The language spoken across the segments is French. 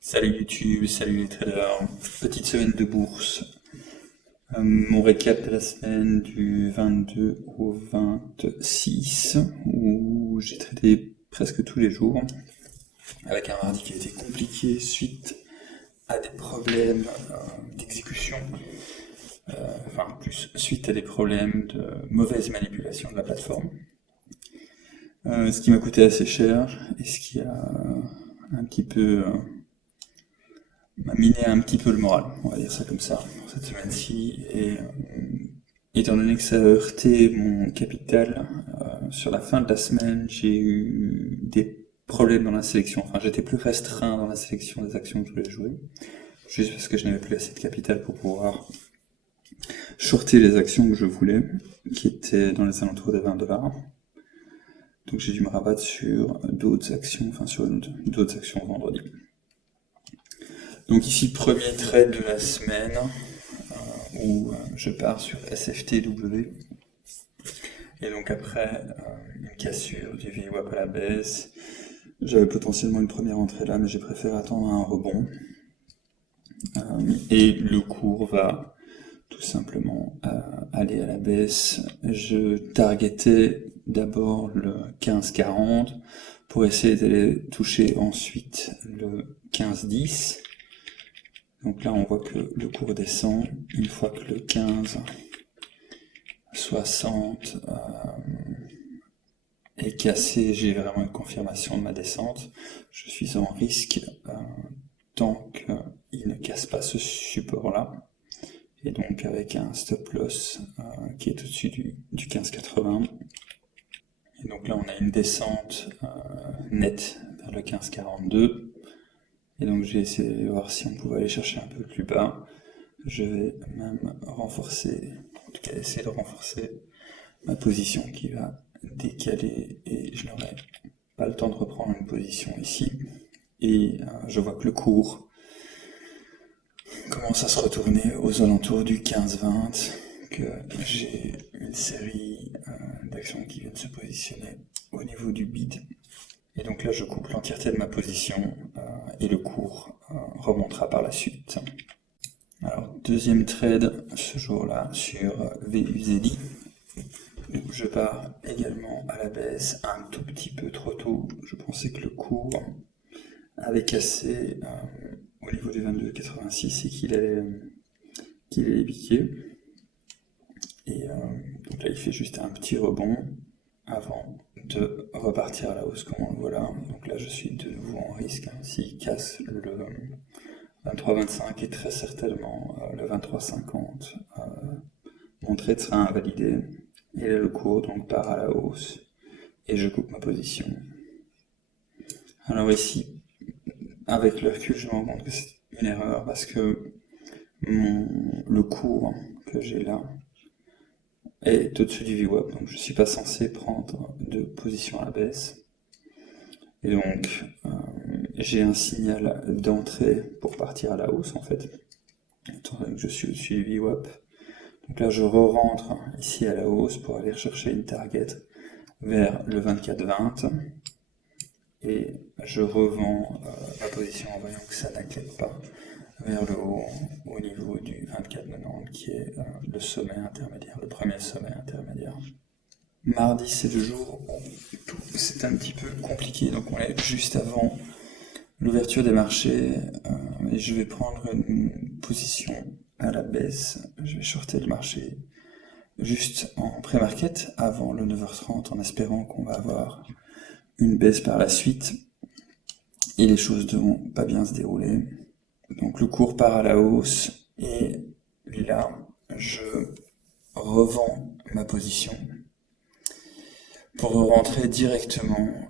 Salut YouTube, salut les traders. Petite semaine de bourse. Mon récap de la semaine du 22 au 26 où j'ai tradé presque tous les jours avec un mardi qui a été compliqué suite à des problèmes d'exécution, enfin plus suite à des problèmes de mauvaise manipulation de la plateforme. Ce qui m'a coûté assez cher et ce qui a un petit peu m'a miné un petit peu le moral, on va dire ça comme ça, pour cette semaine-ci. Et étant donné que ça a heurté mon capital, sur la fin de la semaine, j'ai eu des problèmes dans la sélection. Enfin, j'étais plus restreint dans la sélection des actions que je voulais jouer, juste parce que je n'avais plus assez de capital pour pouvoir shorter les actions que je voulais, qui étaient dans les alentours des 20$. Donc j'ai dû me rabattre sur d'autres actions, enfin sur d'autres actions vendredi. Donc ici, premier trade de la semaine, où je pars sur SFTW. Et donc après une cassure du VWAP à la baisse, j'avais potentiellement une première entrée là, mais j'ai préféré attendre un rebond. Et le cours va tout simplement aller à la baisse. Je targetais d'abord le 15,40 pour essayer d'aller toucher ensuite le 15,10. Donc là, on voit que le cours descend. Une fois que le 15,60 est cassé, j'ai vraiment une confirmation de ma descente. Je suis en risque tant qu'il ne casse pas ce support-là. Et donc avec un stop loss qui est au-dessus du 15,80. Et donc là, on a une descente nette vers le 15,42. Et donc j'ai essayé de voir si on pouvait aller chercher un peu plus bas. Je vais même renforcer, en tout cas essayer de renforcer ma position qui va décaler et je n'aurai pas le temps de reprendre une position ici. Et je vois que le cours commence à se retourner aux alentours du 15-20, que j'ai une série d'actions qui viennent se positionner au niveau du bid. Et donc là, je coupe l'entièreté de ma position et le cours remontera par la suite. Alors, deuxième trade ce jour-là sur VUZD. Je pars également à la baisse un tout petit peu trop tôt. Je pensais que le cours avait cassé au niveau du 22,86 et qu'il allait piquer. Et donc là, il fait juste un petit rebond avant de repartir à la hausse comme on le voit là. Donc là, je suis de nouveau en risque. S'il casse le 23,25 et très certainement le 23,50, mon trade sera invalidé. Et là, le cours donc part à la hausse et je coupe ma position. Alors ici, avec le recul, je me rends compte que c'est une erreur parce que le cours que j'ai là est au-dessus du VWAP, donc je ne suis pas censé prendre de position à la baisse. Et donc, j'ai un signal d'entrée pour partir à la hausse en fait, étant donné que je suis au-dessus du VWAP. Donc là, je re-rentre ici à la hausse pour aller chercher une target vers le 24,20 et je revends ma position en voyant que ça n'inquiète pas vers le haut au niveau du 24,90 qui est le sommet intermédiaire, le premier sommet intermédiaire. Mardi, c'est le jour où tout c'est un petit peu compliqué, donc on est juste avant l'ouverture des marchés et je vais prendre une position à la baisse. Je vais shorter le marché juste en pré-market avant le 9h30 en espérant qu'on va avoir une baisse par la suite et les choses ne vont pas bien se dérouler. Donc le cours part à la hausse et là je revends ma position pour rentrer directement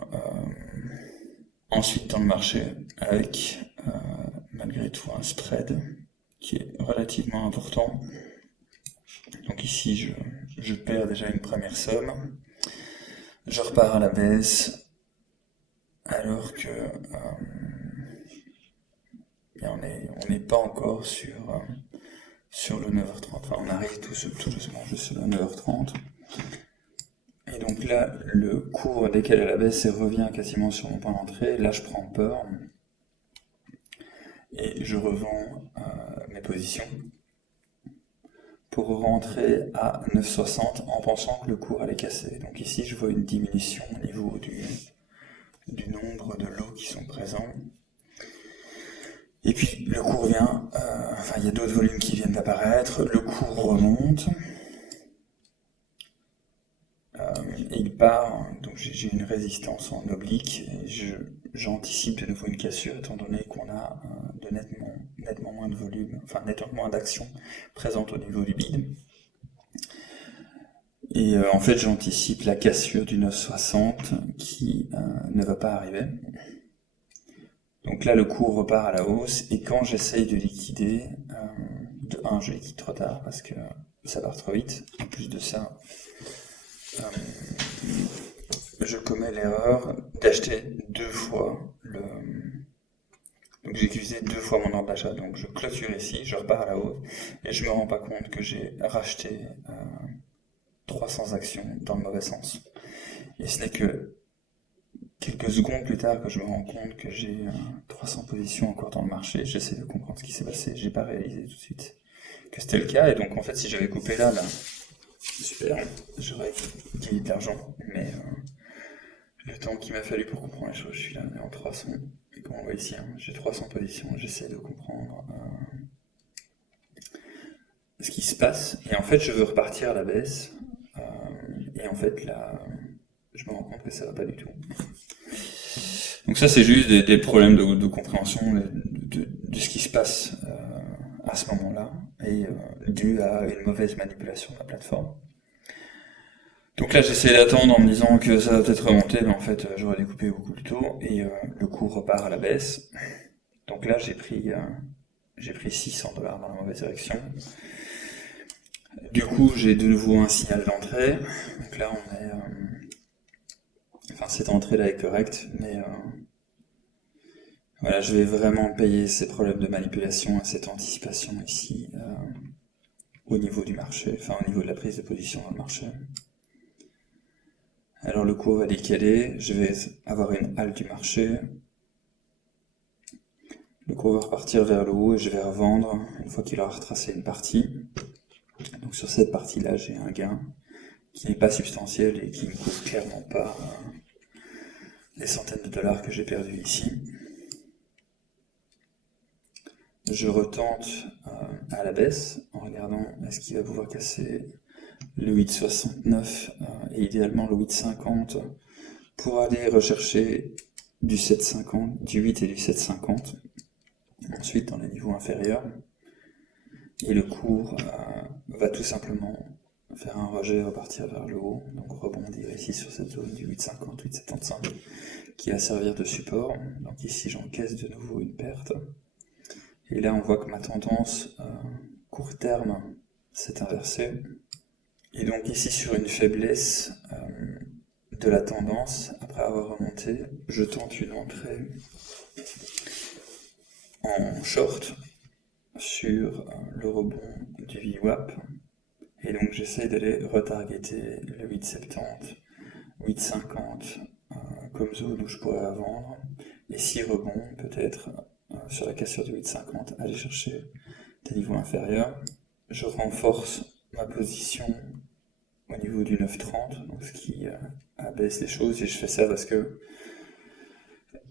ensuite dans le marché avec malgré tout un spread qui est relativement important. Donc ici je perds déjà une première somme, je repars à la baisse alors que on n'est pas encore sur le 9h30, enfin on arrive tout doucement juste sur le 9h30. Et donc là, le cours décale à la baisse et revient quasiment sur mon point d'entrée. Là, je prends peur. et je revends mes positions pour rentrer à 9,60 en pensant que le cours allait casser. Donc ici, je vois une diminution au niveau du nombre de lots qui sont présents. Et puis le cours vient, il y a d'autres volumes qui viennent d'apparaître, le cours remonte, et il part, donc j'ai une résistance en oblique, et j'anticipe de nouveau une cassure, étant donné qu'on a nettement moins de volume, enfin nettement moins d'action présente au niveau du bid. Et en fait, j'anticipe la cassure du 9,60 qui ne va pas arriver. Donc là, le cours repart à la hausse, et quand j'essaye de liquider, je liquide trop tard parce que ça part trop vite. En plus de ça, je commets l'erreur d'acheter 2 fois Donc j'ai utilisé 2 fois mon ordre d'achat. Donc je clôture ici, je repars à la hausse, et je me rends pas compte que j'ai racheté 300 actions dans le mauvais sens. Et ce n'est que quelques secondes plus tard que je me rends compte que j'ai 300 positions encore dans le marché. J'essaie de comprendre ce qui s'est passé. J'ai pas réalisé tout de suite que c'était le cas. Et donc en fait, si j'avais coupé là, super, j'aurais gagné de l'argent. Mais le temps qu'il m'a fallu pour comprendre les choses, je suis là en 300. Et comme on voit ici, j'ai 300 positions. J'essaie de comprendre ce qui se passe. Et en fait, je veux repartir à la baisse. Et en fait, là, je me rends compte que ça va pas du tout. Donc ça, c'est juste des problèmes de compréhension de ce qui se passe à ce moment-là, et dû à une mauvaise manipulation de la plateforme. Donc là, j'essaie d'attendre en me disant que ça va peut-être remonter, mais en fait, j'aurais dû couper beaucoup plus tôt, et le cours repart à la baisse. Donc là, j'ai pris $600 dans la mauvaise direction. Du coup, j'ai de nouveau un signal d'entrée. Donc là, on est... cette entrée-là est correcte, mais... voilà, je vais vraiment payer ces problèmes de manipulation et cette anticipation ici au niveau du marché, au niveau de la prise de position dans le marché. Alors le cours va décaler, je vais avoir une halte du marché. Le cours va repartir vers le haut et je vais revendre une fois qu'il aura retracé une partie. Donc sur cette partie-là, j'ai un gain qui n'est pas substantiel et qui ne couvre clairement pas les centaines de dollars que j'ai perdus ici. Je retente à la baisse en regardant est-ce qu'il va pouvoir casser le 8,69 et idéalement le 8,50 pour aller rechercher du 7,50, du 8 et du 7,50 ensuite dans les niveaux inférieurs, et le cours va tout simplement faire un rejet, repartir vers le haut, donc rebondir ici sur cette zone du 8,50, 8,75 qui va servir de support. Donc ici j'encaisse de nouveau une perte. Et là, on voit que ma tendance court terme s'est inversée. Et donc ici, sur une faiblesse de la tendance, après avoir remonté, je tente une entrée en short sur le rebond du VWAP. Et donc j'essaie d'aller retargeter le 8,70, 8,50 comme zone où je pourrais vendre. Et si rebond, peut-être sur la cassure du 8,50, aller chercher des niveaux inférieurs. Je renforce ma position au niveau du 9,30, donc ce qui abaisse les choses, et je fais ça parce que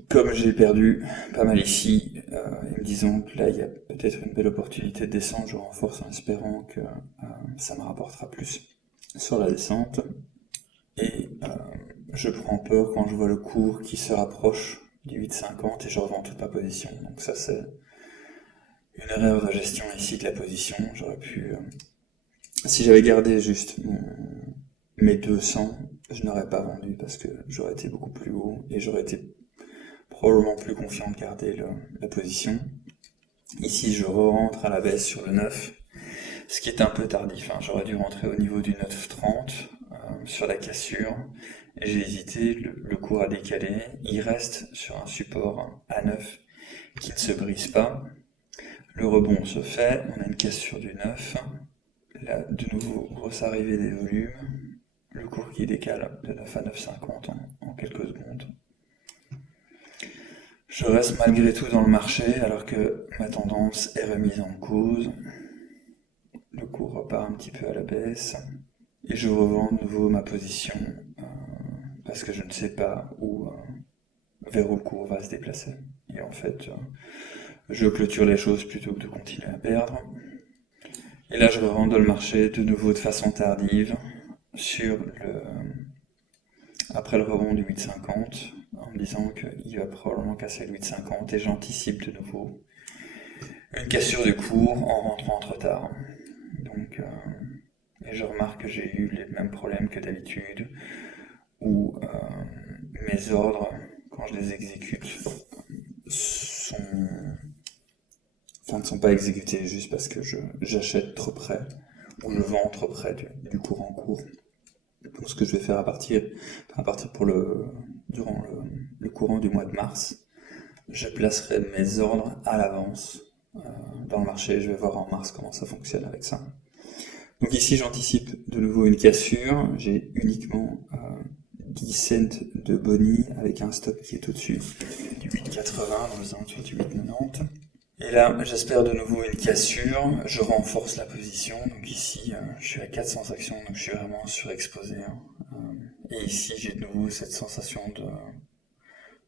comme j'ai perdu pas mal ici, et me disant que là il y a peut-être une belle opportunité de descente, je renforce en espérant que ça me rapportera plus sur la descente. Et je prends peur quand je vois le cours qui se rapproche du 8,50 et je revends toute ma position. Donc ça c'est une erreur de gestion ici de la position. J'aurais pu... si j'avais gardé juste mes 200, je n'aurais pas vendu parce que j'aurais été beaucoup plus haut et j'aurais été probablement plus confiant de garder la position. Ici je rentre à la baisse sur le 9, ce qui est un peu tardif. J'aurais dû rentrer au niveau du 9,30 sur la cassure. J'ai hésité, le cours a décalé, il reste sur un support A9 qui ne se brise pas. Le rebond se fait, on a une cassure du 9, là de nouveau grosse arrivée des volumes, le cours qui décale de 9 à 9,50 en quelques secondes. Je reste malgré tout dans le marché alors que ma tendance est remise en cause. Le cours repart un petit peu à la baisse et je revends de nouveau ma position parce que je ne sais pas vers où le cours va se déplacer. Et en fait, je clôture les choses plutôt que de continuer à perdre. Et là, je revends dans le marché de nouveau de façon tardive après le rebond du 8,50 en me disant qu'il va probablement casser le 8,50 et j'anticipe de nouveau une cassure du cours en rentrant trop tard. Donc, et je remarque que j'ai eu les mêmes problèmes que d'habitude où mes ordres, quand je les exécute, ne sont pas exécutés juste parce que j'achète trop près ou je vends trop près du cours en cours. Donc ce que je vais faire durant le courant du mois de mars, je placerai mes ordres à l'avance dans le marché. Je vais voir en mars comment ça fonctionne avec ça. Donc ici j'anticipe de nouveau une cassure. J'ai uniquement 10 cents de boni avec un stop qui est au-dessus du 8,80 dans les alentours du 8,90. Et là, j'espère de nouveau une cassure, je renforce la position, donc ici, je suis à 400 actions, donc je suis vraiment surexposé. Et ici, j'ai de nouveau cette sensation de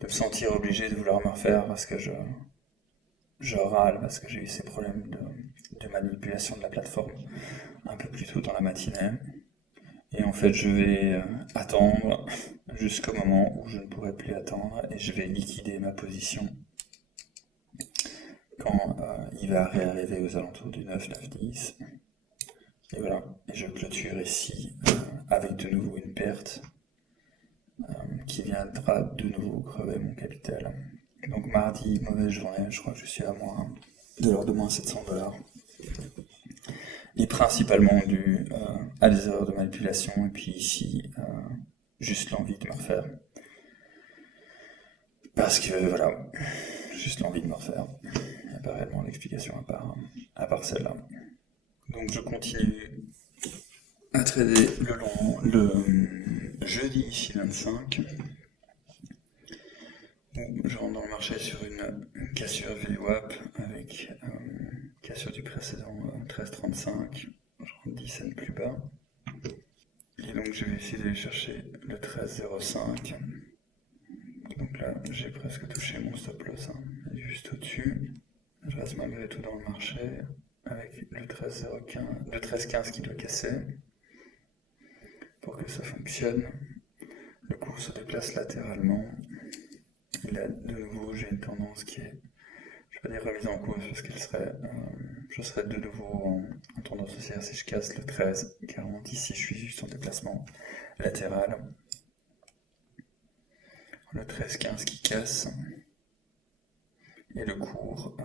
me sentir obligé de vouloir me refaire parce que je râle, parce que j'ai eu ces problèmes de manipulation de la plateforme un peu plus tôt dans la matinée. Et en fait, je vais attendre jusqu'au moment où je ne pourrai plus attendre et je vais liquider ma position quand il va réarriver aux alentours du 9, 9, 10. Et voilà, et je clôture ici avec de nouveau une perte qui viendra de nouveau crever mon capital. Donc mardi, mauvaise journée, je crois que je suis à de l'ordre de moins $700. Et principalement dû à des erreurs de manipulation, et puis ici, juste l'envie de me refaire. Parce que voilà, juste l'envie de me refaire. Il n'y a pas réellement d'explication à part celle-là. Donc je continue à trader le jeudi ici 25. Je rentre dans le marché sur une cassure VWAP avec cassure du précédent 13,35. Je rentre 10 cents plus bas. Et donc je vais essayer d'aller chercher le 13,05. Donc là j'ai presque touché mon stop loss, juste au-dessus. Je reste malgré tout dans le marché avec le 13,15 qui doit casser pour que ça fonctionne. Le cours se déplace latéralement. Et là, de nouveau, j'ai une tendance qui est, je ne vais pas dire remise en cause parce je serais de nouveau en tendance haussière si je casse le 13,40. Ici, je suis juste en déplacement latéral. Le 13,15 qui casse. Et le cours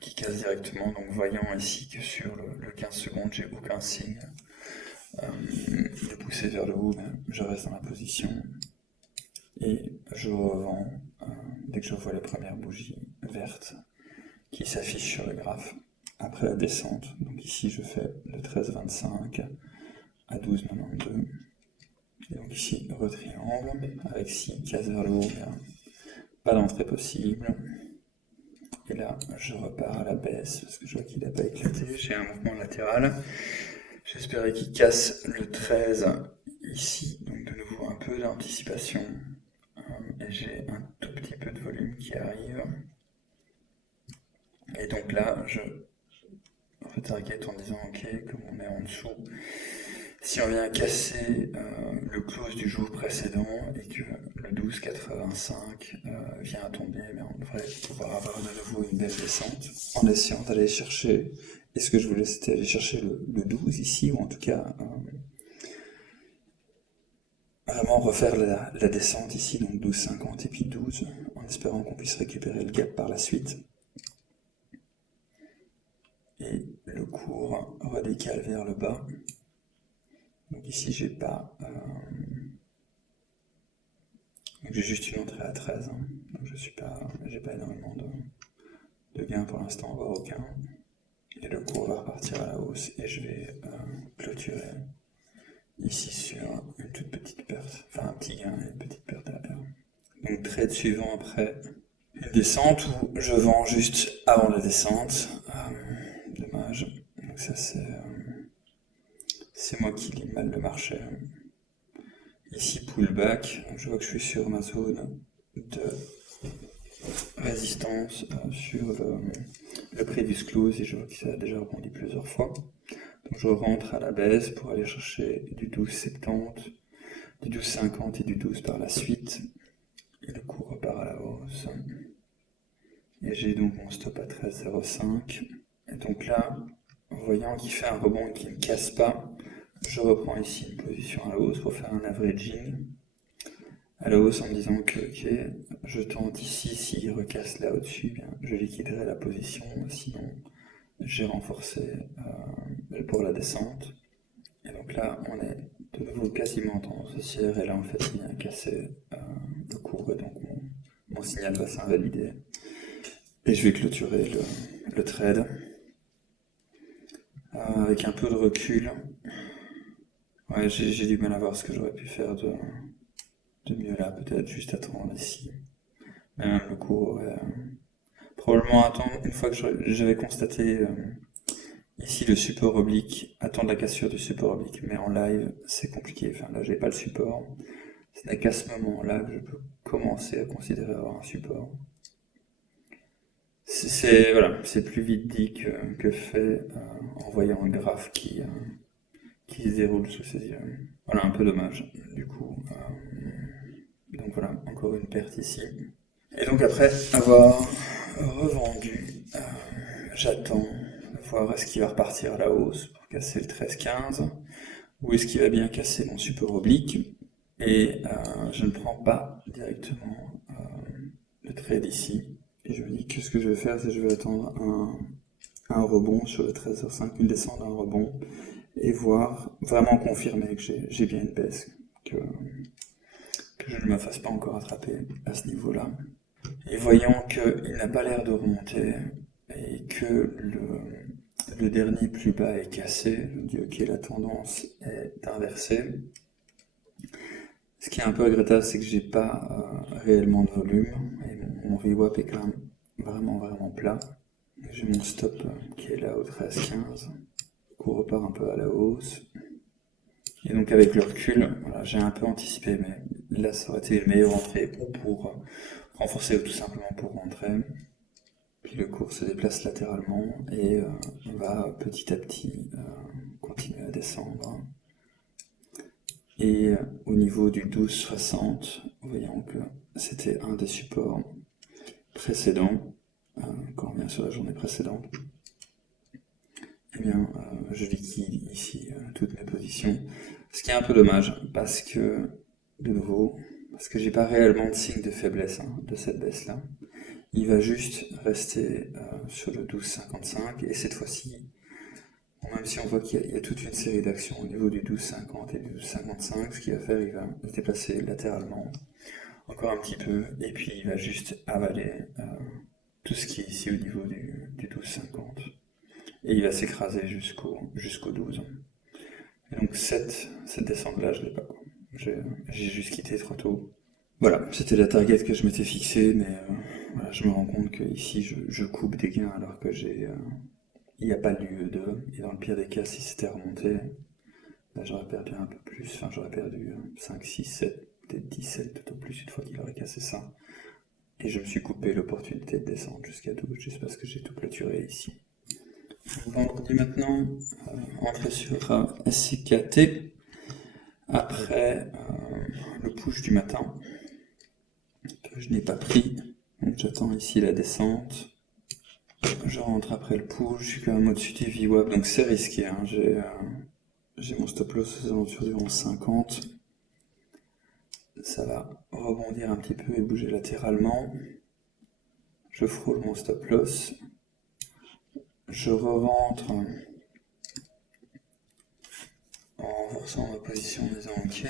qui casse directement. Donc, voyant ici que sur le 15 secondes, j'ai aucun signe de pousser vers le haut, mais je reste dans la position. Et je revends dès que je vois les premières bougies vertes qui s'affichent sur le graphe après la descente. Donc ici je fais le 13,25 à 12,92. Et donc ici retriangle avec 6 cases vers le haut, pas d'entrée possible. Et là je repars à la baisse parce que je vois qu'il n'a pas éclaté. J'ai un mouvement latéral. J'espérais qu'il casse le 13 ici, donc de nouveau un peu d'anticipation. Et j'ai un tout petit peu de volume qui arrive. Et donc là, je retarget en disant ok, comme on est en dessous, si on vient casser le close du jour précédent et que le 12,85 vient à tomber, mais on devrait pouvoir avoir de nouveau une belle descente en essayant d'aller chercher, et ce que je voulais c'était aller chercher le 12 ici, ou en tout cas vraiment refaire la descente ici, donc 12,50 et puis 12, en espérant qu'on puisse récupérer le gap par la suite. Et le cours redécale vers le bas. Donc ici j'ai pas... j'ai juste une entrée à 13, donc j'ai pas énormément de gains pour l'instant, voire aucun. Et le cours va repartir à la hausse et je vais clôturer ici sur une toute petite perte, enfin un petit gain et une petite perte derrière. Donc trade suivant après une descente où je vends juste avant la descente. Dommage. Donc ça c'est moi qui lis mal le marché. Ici pullback, donc je vois que je suis sur ma zone de résistance sur le previous close et je vois que ça a déjà rebondi plusieurs fois. Donc je rentre à la baisse pour aller chercher du 12,70, du 12,50 et du 12 par la suite. Et le cours repart à la hausse. Et j'ai donc mon stop à 13,05. Et donc là, voyant qu'il fait un rebond et qu'il ne casse pas, je reprends ici une position à la hausse pour faire un averaging à la hausse en me disant que ok, je tente ici, s'il recasse là au-dessus, bien, je liquiderai la position, sinon j'ai renforcé pour la descente. Et donc là, on est de nouveau quasiment en tendance haussière, et là en fait il vient casser le cours, et donc mon signal va s'invalider. Et je vais clôturer le trade. Avec un peu de recul, ouais, j'ai du mal à voir ce que j'aurais pu faire de mieux là, peut-être juste attendre ici. Mais même le cours aurait probablement attendre, une fois que j'avais constaté ici le support oblique, attendre la cassure du support oblique, mais en live c'est compliqué, enfin là j'ai pas le support, ce n'est qu'à ce moment-là que je peux commencer à considérer avoir un support. Voilà, c'est plus vite dit que fait en voyant un graphe qui se déroule sous ses yeux. Voilà, un peu dommage du coup. Donc voilà, encore une perte ici. Et donc après avoir revendu, j'attends de voir est-ce qu'il va repartir à la hausse pour casser le 13,15 ou est-ce qu'il va bien casser mon support oblique. Et je ne prends pas directement le trade ici. Et je me dis que ce que je vais faire, c'est que je vais attendre un rebond sur le 13,05, une descente, un rebond, et voir, vraiment confirmer que j'ai bien une baisse, que je ne me fasse pas encore attraper à ce niveau-là. Et voyant qu'il n'a pas l'air de remonter, et que le dernier plus bas est cassé, je me dis ok, la tendance est inversée. Ce qui est un peu regrettable, c'est que j'ai pas réellement de volume, et mon VWAP est quand même vraiment plat. J'ai mon stop qui est là au 13,15, qu'on repart un peu à la hausse. Et donc avec le recul, voilà, j'ai un peu anticipé, mais là ça aurait été une meilleure entrée ou pour renforcer ou tout simplement pour rentrer. Puis le cours se déplace latéralement et va petit à petit continuer à descendre. Et au niveau du 12,60, voyons que c'était un des supports précédents, quand on revient sur la journée précédente, eh bien je liquide ici toutes mes positions. Ce qui est un peu dommage, parce que, de nouveau, parce que j'ai pas réellement de signe de faiblesse de cette baisse-là. Il va juste rester sur le 12,55, et cette fois-ci, même si on voit qu'il y a toute une série d'actions au niveau du 12,50 et du 12,55, ce qu'il va faire, il va se déplacer latéralement encore un petit peu, et puis il va juste avaler tout ce qui est ici au niveau du 12,50. Et il va s'écraser jusqu'au 12. Et donc cette descente-là, je l'ai pas. J'ai juste quitté trop tôt. Voilà, c'était la target que je m'étais fixée, mais voilà, je me rends compte que ici je coupe des gains alors que il n'y a pas lieu de. Et dans le pire des cas, si c'était remonté, là j'aurais perdu un peu plus, enfin j'aurais perdu 5, 6, 7, peut-être 17 tout au plus une fois qu'il aurait cassé ça. Et je me suis coupé l'opportunité de descendre jusqu'à 12, juste parce que j'ai tout clôturé ici. Vendredi maintenant, entrée sur SCKT, après le push du matin, que je n'ai pas pris, donc j'attends ici la descente. Je rentre après le push, je suis quand même au-dessus du VWAP, donc c'est risqué, hein. J'ai mon stop loss aux alentours du 11,50. Ça va rebondir un petit peu et bouger latéralement. Je frôle mon stop loss. Je re-rentre en renforçant ma position en disant ok.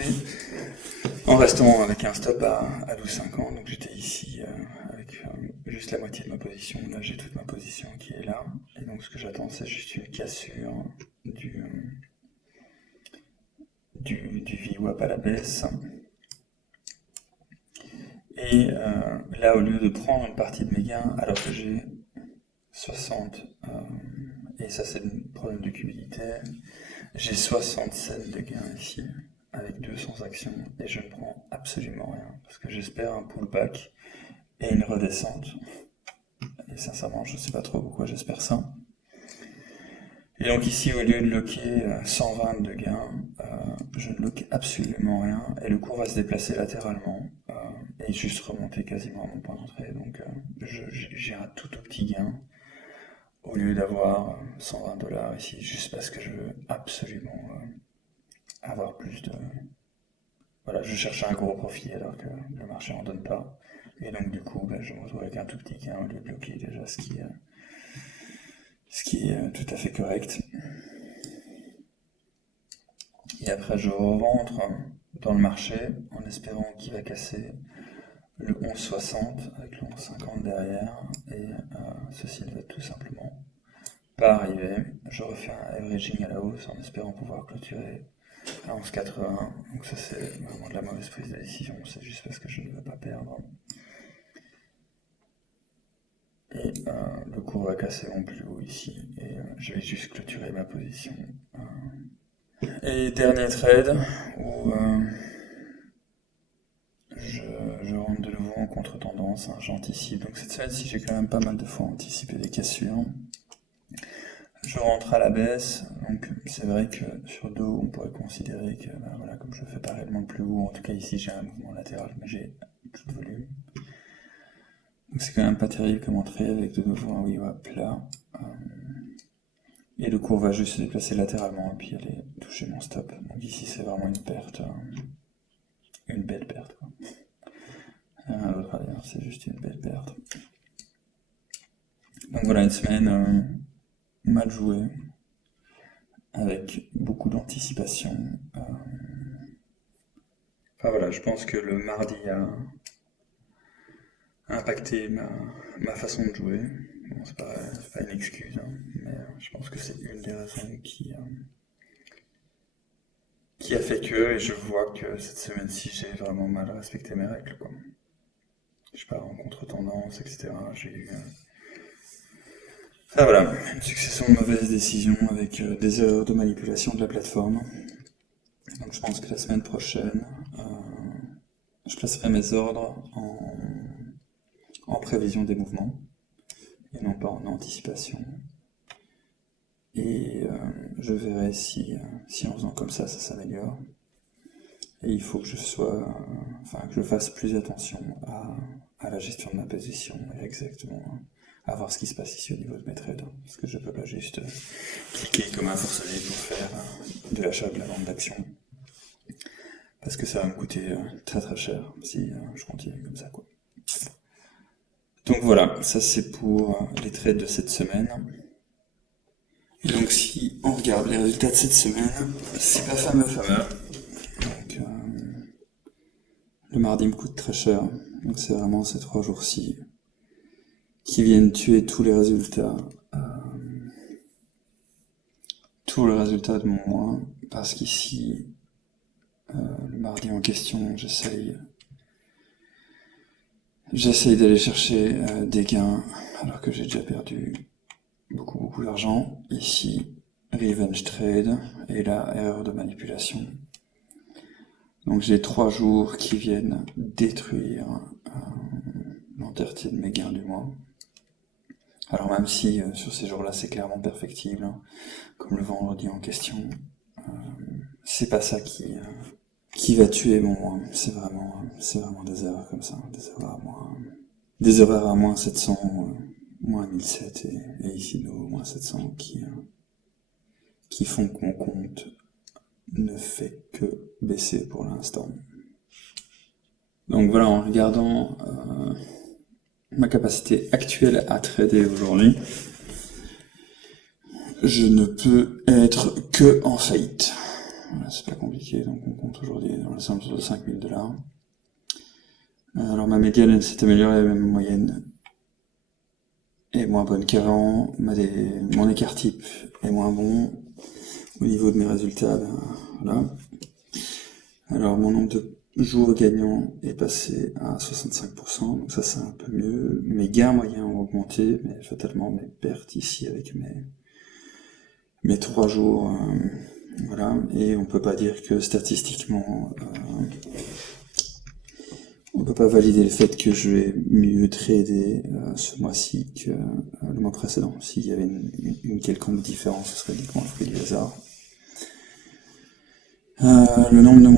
En restant avec un stop à 12,50, donc j'étais ici avec juste la moitié de ma position. Là j'ai toute ma position qui est là. Et donc ce que j'attends, c'est juste une cassure du VWAP à la baisse. Et là, au lieu de prendre une partie de mes gains, alors que j'ai 60, et ça c'est le problème de cumulité, j'ai 67 de gains ici, avec 200 actions, et je ne prends absolument rien, parce que j'espère un pullback et une redescente. Et sincèrement, je ne sais pas trop pourquoi j'espère ça. Et donc ici, au lieu de loquer 120 de gains, je ne loque absolument rien, et le cours va se déplacer latéralement, et juste remonter quasiment à mon point d'entrée. Donc j'ai un tout petit gain, au lieu d'avoir 120 $ ici, juste parce que je veux absolument avoir plus de... Voilà, je cherche un gros profit alors que le marché en donne pas. Et donc du coup, je me retrouve avec un tout petit gain au lieu de bloquer déjà ce qui est tout à fait correct. Et après, je rentre dans le marché en espérant qu'il va casser le 11,60 avec le 11,50 derrière. Et ceci ne va tout simplement pas arriver. Je refais un averaging à la hausse en espérant pouvoir clôturer à 11,80. Donc ça, c'est vraiment de la mauvaise prise de décision. C'est juste parce que je ne veux pas perdre. Et le cours va casser mon plus haut ici. Et je vais juste clôturer ma position. Et dernier trade où je rentre de nouveau en contre-tendance, j'anticipe. Donc cette semaine-ci, j'ai quand même pas mal de fois anticipé des cassures. Je rentre à la baisse, donc c'est vrai que sur dos, on pourrait considérer que, voilà, comme je fais pas réellement le plus haut, en tout cas ici j'ai un mouvement latéral, mais j'ai tout de volume. Donc c'est quand même pas terrible comme entrée avec de nouveau un WIWAP là. Et le cours va juste se déplacer latéralement et puis aller toucher mon stop. Donc ici c'est vraiment une perte, une belle perte quoi. L'autre ailleurs, c'est juste une belle perte. Donc voilà, une semaine mal jouée, avec beaucoup d'anticipation. Enfin voilà, je pense que le mardi a impacté ma façon de jouer. Bon, c'est pas une excuse, mais je pense que c'est une des raisons qui a fait que, et je vois que cette semaine-ci, j'ai vraiment mal respecté mes règles, quoi. Je pars en contre-tendance, etc. J'ai eu... Enfin voilà, une succession de mauvaises décisions avec des erreurs de manipulation de la plateforme. Donc je pense que la semaine prochaine, je placerai mes ordres en prévision des mouvements et non pas en anticipation. Et je verrai si en faisant comme ça s'améliore. Et il faut que je fasse plus attention à la gestion de ma position et exactement à voir ce qui se passe ici au niveau de mes trades. Parce que je peux pas juste cliquer comme un forcené pour faire de l'achat ou de la vente d'actions. Parce que ça va me coûter très très cher si je continue comme ça, quoi. Donc voilà, ça c'est pour les trades de cette semaine. Et donc si on regarde les résultats de cette semaine, c'est pas fameux. Donc le mardi me coûte très cher. Donc c'est vraiment ces 3 jours-ci qui viennent tuer tous les résultats de mon mois. Parce qu'ici, le mardi en question, j'essaye d'aller chercher des gains alors que j'ai déjà perdu beaucoup d'argent. Ici, revenge trade et là, erreur de manipulation. Donc j'ai 3 jours qui viennent détruire l'entièreté de mes gains du mois. Alors même si sur ces jours-là c'est clairement perfectible, comme le vendredi en question, c'est pas ça qui va tuer mon mois. C'est vraiment des erreurs comme ça, des erreurs à moins 700, moins 1007 et ici nos moins 700 qui font que mon compte ne fait que baisser pour l'instant. Donc voilà, en regardant ma capacité actuelle à trader aujourd'hui, je ne peux être que en faillite. Voilà, c'est pas compliqué, donc on compte aujourd'hui dans les alentours de 5000 $. Alors ma médiane elle s'est améliorée, même ma moyenne est moins bonne qu'avant, mon écart type est moins bon. Au niveau de mes résultats, voilà. Alors mon nombre de jour gagnant est passé à 65%, donc ça c'est un peu mieux. Mes gains moyens ont augmenté, mais fatalement mes pertes ici avec mes 3 jours, voilà. Et on peut pas dire que statistiquement, on peut pas valider le fait que je vais mieux trader ce mois-ci que le mois précédent. S'il y avait une quelconque différence, ce serait uniquement le fruit du hasard. Le nombre de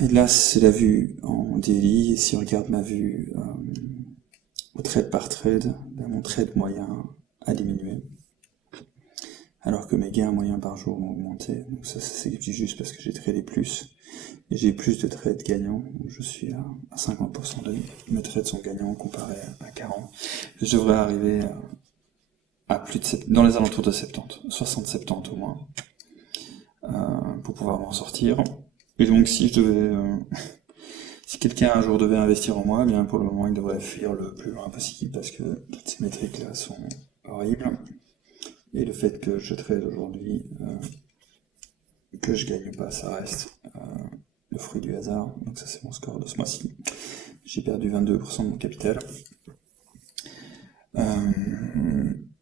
et là, c'est la vue en daily, et si on regarde ma vue au trade par trade, mon trade moyen a diminué, alors que mes gains moyens par jour ont augmenté. Donc ça c'est juste parce que j'ai tradé plus, et j'ai plus de trades gagnants. Donc je suis à 50% de mes trades sont gagnants comparé à 40. Je devrais arriver à plus de dans les alentours de 70, 60-70 au moins, pour pouvoir m'en sortir. Et donc si je devais, si quelqu'un un jour devait investir en moi, eh bien pour le moment il devrait fuir le plus loin possible parce que toutes ces métriques là sont horribles. Et le fait que je trade aujourd'hui, que je gagne pas, ça reste le fruit du hasard. Donc ça c'est mon score de ce mois-ci. J'ai perdu 22% de mon capital.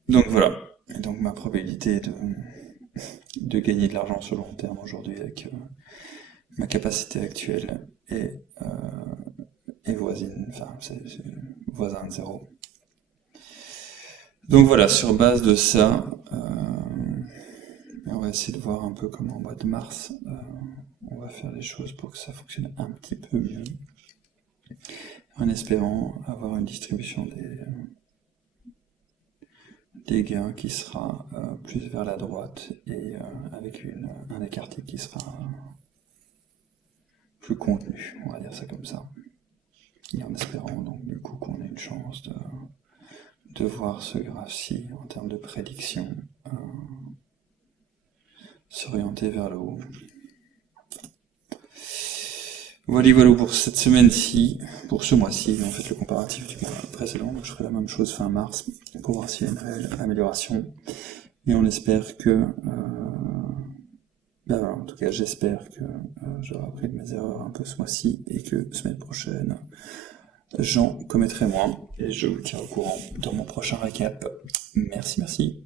Donc voilà. Et donc ma probabilité de gagner de l'argent sur le long terme aujourd'hui avec ma capacité actuelle est voisine, enfin c'est voisin de 0. Donc voilà, sur base de ça, on va essayer de voir un peu comment au mois de mars on va faire les choses pour que ça fonctionne un petit peu mieux, en espérant avoir une distribution des gains qui sera plus vers la droite et avec un écart type qui sera plus contenu, on va dire ça comme ça. Et en espérant donc du coup qu'on ait une chance de voir ce graphe-ci en termes de prédiction s'orienter vers le haut. Voilà pour cette semaine-ci, pour ce mois-ci, en fait le comparatif du mois précédent. Donc je ferai la même chose fin mars pour voir s'il y a une réelle amélioration. Et on espère que, ben voilà, en tout cas j'espère que j'aurai appris de mes erreurs un peu ce mois-ci et que semaine prochaine j'en commettrai moins. Et je vous tiens au courant dans mon prochain récap. Merci.